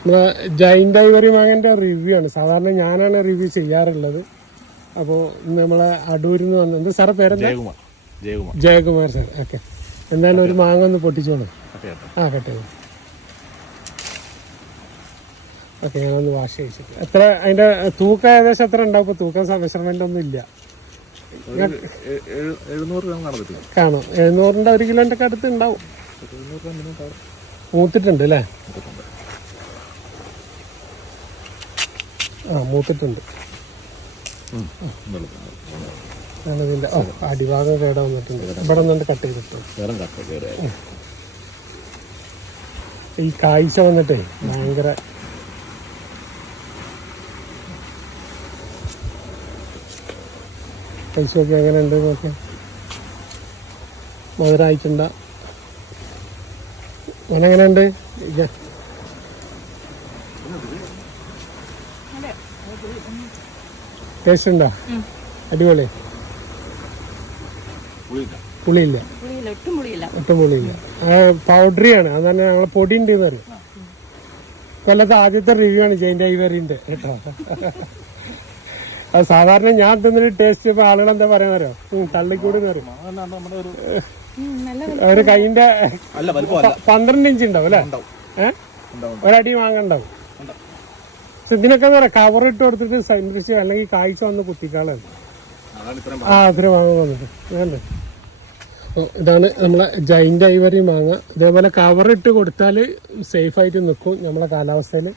നമ്മളെ giant Ivory മാങ്ങന്റെ review ആണ്. സാധാരണ ഞാനാണ് റിവ്യൂ ചെയ്യാറുള്ളത്. അപ്പോൾ നമ്മളെ അടൂരിൽ നിന്ന് വന്നത് എന്താ സാറെ പേരെന്താ? ജയകുമാർ സാർ. ഓക്കെ, എന്തായാലും ഒരു മാങ്ങ ഒന്ന് പൊട്ടിച്ചോളൂ. കട്ടെ. ഓക്കെ, ഞാനൊന്ന് വാഷ് ചെയ്യിച്ചിട്ട്. എത്ര അതിന്റെ തൂക്കം ഏകദേശം എത്ര ഉണ്ടാവും? ഇപ്പൊ തൂക്കം മെഷർമെന്റ് ഒന്നും ഇല്ല. 700 കാണും. 700ന്റെ 1 കിലോന്റെ ഒക്കെ അടുത്ത് ഉണ്ടാവും. മൂത്തിട്ടുണ്ട് അല്ലേ? മൂത്തിട്ടുണ്ട്. ഞാനതിന്റെ അടിഭാഗം കേട വന്നിട്ടുണ്ട്. ഇവിടെ നിന്നുകൊണ്ട് കട്ട് ചെയ്തിട്ടുണ്ട്. ഈ കാഴ്ച വന്നിട്ടേ ഭയങ്കര പൈസ നോക്കി എങ്ങനെ ഉണ്ട് നോക്കി. മധുരമായിട്ടുണ്ട. അങ്ങനെ ഉണ്ട്. ടേസ്റ്റ് ഉണ്ടോ? അടിപൊളി. പുളിയില്ല, ഒട്ടും പുളിയില്ല. പൗഡറിയാണ്. അത് തന്നെ ഞങ്ങളെ പൊടി ഉണ്ട് എന്ന് പറയും. കൊല്ലത്തെ ആദ്യത്തെ റിവ്യൂ ആണ് ജൈന്റ് ഐവറിന്റെ കേട്ടോ. അത് സാധാരണ ഞാൻ തിന്നിട്ട് ടേസ്റ്റ് ചെയ്യുമ്പോൾ ആളുകൾ എന്താ പറയാനോ, തള്ളിക്കൂടി എന്ന് പറയും. ഒരു കൈന്റെ 12 ഇഞ്ച് ഉണ്ടാവും അല്ലേ? ഒരടി വാങ്ങണ്ടാവും. ഇതിനൊക്കെ എന്താ പറയാ, കവർ ഇട്ട് കൊടുത്തിട്ട് സംരക്ഷിച്ച് അല്ലെങ്കിൽ കാഴ്ച വന്ന് കുത്തിക്കാളാണ്. ഇത്ര മാങ്ങ വന്നിട്ട് അല്ലേ? ഇതാണ് നമ്മളെ ജൈന്റ് ഐവറി മാങ്ങ. ഇതേപോലെ കവറിട്ട് കൊടുത്താൽ സേഫായിട്ട് നിൽക്കും. നമ്മളെ കാലാവസ്ഥയിൽ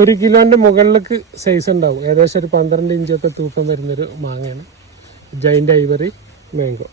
1 കിലോന്റെ മുകളിലേക്ക് സൈസ് ഉണ്ടാവും. ഏകദേശം ഒരു 12 ഇഞ്ചൊക്കെ തൂക്കം വരുന്നൊരു മാങ്ങയാണ് ജൈന്റ് ഐവറി മാംഗോ.